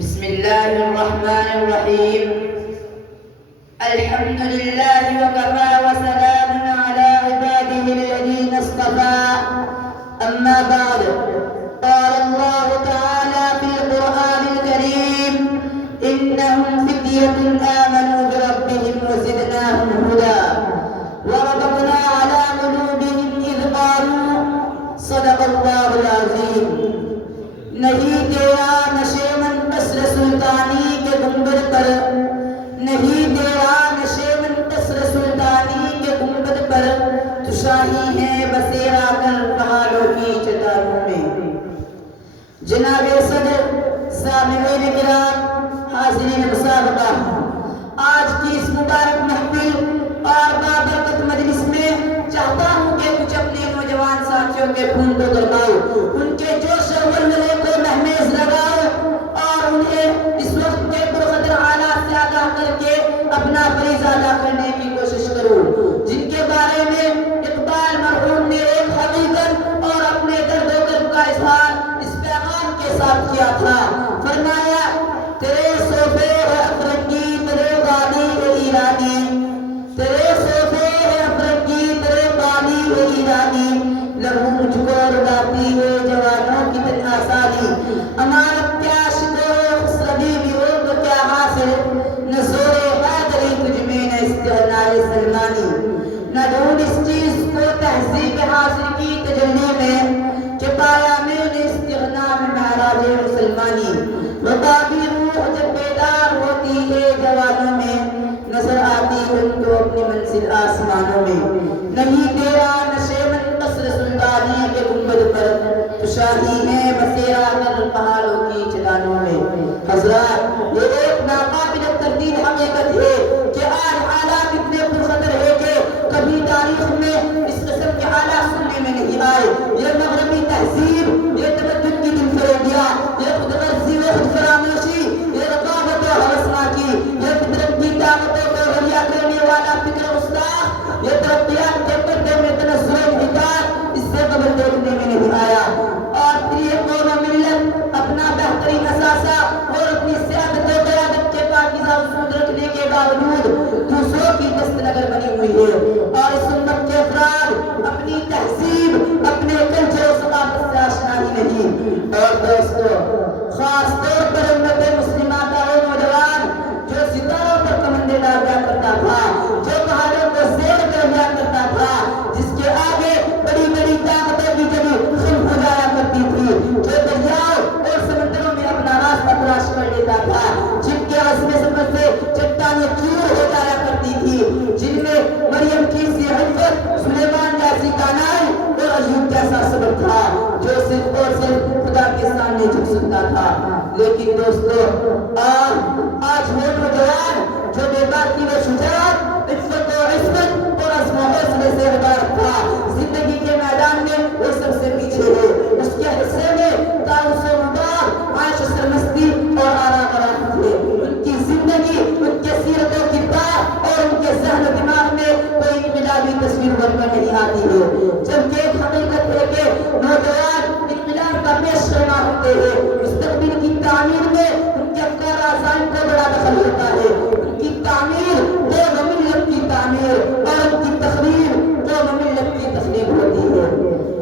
بسم الله الرحمن الرحيم. الحمد لله وكفى وسلام على عباده الذين اصطفى. أما بعد، قال الله تعالى في القرآن الكريم: إنهم فتية آمنوا بربهم وزدناهم هدى وربطنا على قلوبهم إذ قالوا. صدق الله العظيم. نہیں تیرا نشیمن قصر سلطانی کے گنبد پر، نہیں تیرا نشیمن قصر سلطانی کے گنبد پر، تو شاہی ہے بسیرا کر پہاڑوں کی چٹانوں میں. جناب صدر، سامعین کرام، حاضرین مسابقہ، آج کی اس مبارک محفل اور بابرکت مجلس میں چاہتا ہوں کہ کچھ اپنے نوجوان ساتھیوں کے خون کو گرماؤ، ان کے جوش و ولولے کو مہمیز لگاؤ اور انہیں اس وقت کے پرقدر حالات سے آگاہ کر کے اپنا فریضہ ادا کرنے کی کوشش کرو، جن کے بارے میں اقبال مرحوم نے ایک حقیقت اور اپنے درد و غم کا اظہار اس پیغام کے ساتھ کیا تھا. فرمایا: تیرے صوفے ہے افرنگی، تیرے غالی ہے ایرانی، تیرے صوفے ہے افرنگی، تیرے غالی ہے ایرانی، لہو مجھ کو رلاتی ہے جوانوں کی تنہا سالی. امانت کیا شکوہ خسروی بھی ہو تو کیا حاصل، نہ زور حیدری تجھ میں نہ استغناء سلمانی. نہ ڈھونڈ اس چیز کو تہذیب حاصل کی تجلی میں کہ پایا میں نے استغناء میں معراج مسلمانی. ربابی روح جب بیدار ہوتی ہے جوانوں میں، نظر آتی ان کو اپنی منزل آسمانوں میں. نہیں تیرا نشیمن قصر سلطانی کے گنبد پر، تو شاہی ہے بسیرا کر پہاڑوں کی چٹانوں میں. حضرات، یہ ایک ناقابل تردید حقیقت ہے کہ آج حالات اتنے پرخطر ہے کہ کبھی تاریخ میں اس قسم کے حالات سننے میں نہیں آئے. یہ مغربی تہذیب، یہ تمدن کی دل فریبیاں، یہ خود غرضی و خود فراموشی، یہ رقابت و ہوسناکی، یہ فطرت کی طاقتوں کو غلیہ کرنے والا فکر گستاخ، یہ ترقیات کے پردے میں تنزل و انحطاط اس سے قبل دیکھنے میں نہیں آیا. اور پھر یہ قوم و ملت اپنا بہترین اثاثہ اور اپنی سیادت و قیادت کے پاکیزہ اصول رکھنے کے باوجود دوسروں کی دست نگر بنی ہوئی ہے. اور اس امت کے افراد اپنی تہذیب، اپنے کلچر و ثقافت سے آشنا ہی نہیں. اور دوستو، خاص طور پر امت مسلمہ کا وہ نوجوان جو ستاروں پر کمندیں ڈالیا کرتا تھا، جو پہاڑوں کو سیر کر لیا کرتا تھا، جس کے آگے بڑی بڑی طاقتوں کی جگہ خم ہو جایا کرتی تھی، جو دریاؤں اور سمندروں میں اپنا راستہ تلاش کر لیتا تھا، جن کے عزم سفر سے چٹانیں چور ہو جایا کرتی تھی، جن میں مریم کی سی حفت، سلیمان جیسی دانائی اور ایوب جیسا صبر تھا، جو صرف اور صرف خدا کے سامنے جھک سکتا تھا. لیکن دوستو، آج وہ نوجوان جو بے باکی و شجاعت، عفت و عصمت اور عزم و حوصلے سے عبارت تھا، زندگی کے میدان میں وہ سب سے پیچھے ہے. اس کے حصے میں طاؤس و وبا، عیش و سرمستی اور آرام و راحت ہے. ان کی زندگی، ان کے سیرت و کردار اور ان کے ذہن و دماغ میں کوئی انقلابی تصویر بن کر نہیں آتی ہے. جبکہ ایک حقیقت ہے کہ نوجوان انقلاب کا پیش کرنا ہوتے ہیں. مستقبل کی تعمیر میں ان کے افکار آسان کو بڑا دخل ہوتا ہے. ان کی تعمیر قوم و ملت کی تعمیر اور ان کی تخریب قوم و ملت کی تخریب ہوتی ہے.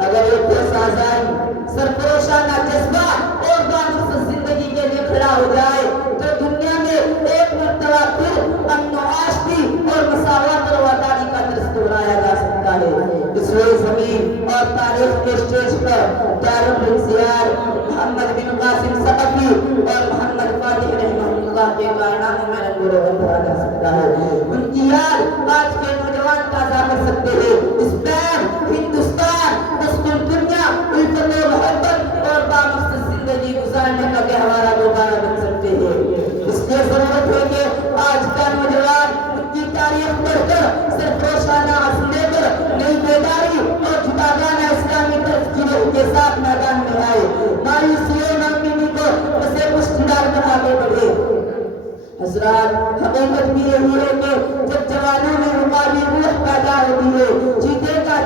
اگر ایک ایسا عزائم، سرفروشانہ جذبہ اور بامقصد زندگی کے لیے کھڑا ہو جائے تو دنیا میں ایک مرتبہ پھر امن و آشتی اور مساوات اور وفاداری کا درس دہرایا جا سکتا ہے. اس روئے زمین اور تاریخ کے اسٹیج پر طارق بن زیاد، محمد بن قاسم ثقفی اور محمد فاتح رحمہ اللہ کے کارناموں میں رنگ و روغن بھرا جا سکتا ہے. ان کی یاد آج کے نوجوان تازہ کر سکتے ہیں. اسپین، ہندوستان، مسکن دنیا، الفت و محبت اور بامقصد زندگی گزارنے کا گہوارہ دوبارہ بن سکتے ہیں. اس لیے ضرورت ہے کہ آج کا نوجوان ان کی تاریخ پڑھ کر سرفروشانہ عزم لے کر نئی بیداری اور جداگانہ اسلامی طرز کی روح کے ساتھ میدان میں آئے. مایوسی و ناامیدی کو اسے پشت ڈال کر آگے بڑھے. حضرات، حقیقت بھی یہی ہے کہ جب جوانوں میں ربابی روح پیدا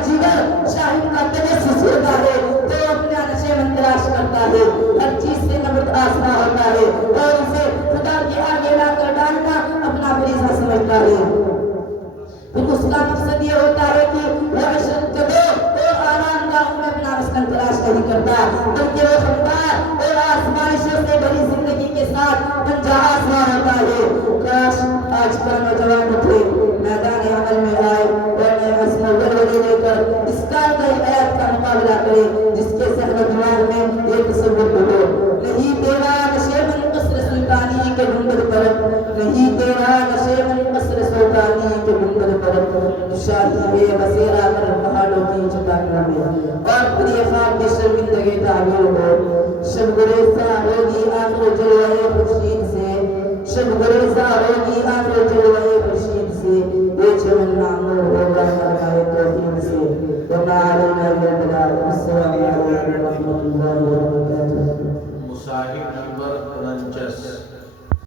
جگر شاہد کا تجسس ہوتا ہے تو اپنا نشے من تلاش کرتا ہے، ہر چیز سے نبرد آسرا ہوتا ہے اور اسے خدا کے آگے لا کر ڈالنا اپنا فریضہ سمجھتا ہے۔ پھر اس کا مقصد یہ ہوتا ہے کہ وہ عشرت کرو اور آرام گاہوں میں اپنا مسکن تلاش نہیں کرتا، بلکہ وہ خمدار اور آزمائشوں سے بھری زندگی کے ساتھ پنجہ آسمان ہوتا ہے۔ کاش آج کا نوجوان اٹھے، میدان عمل میں آئے اور نئے عزم و ولولے لے کر اس کارگاہ حیات کا مقابلہ کرے جس کے ذہن و دماغ میں یہ تصور ہو، نہیں تیرا نشے من قصر سلطانی کے گنبد پر، نہیں تیرا نشے من قصر سلطانی کے گنبد پر، شاہی بسیرا کر پہاڑوں کی چٹانوں میں، اور خود یہ خواب کی شرمندگی تعبیر ہو۔ شب گریزاں ہوگی آخر جلوہ خورشید سے، شب گریزاں ہوگی آخر جلوہ خورشید سے، یہ چمن معمور ہوگا مرمائے توحید سے، وما علینا الا البلاغ۔ السلام علیکم ورحمۃ اللہ وبرکاتہ۔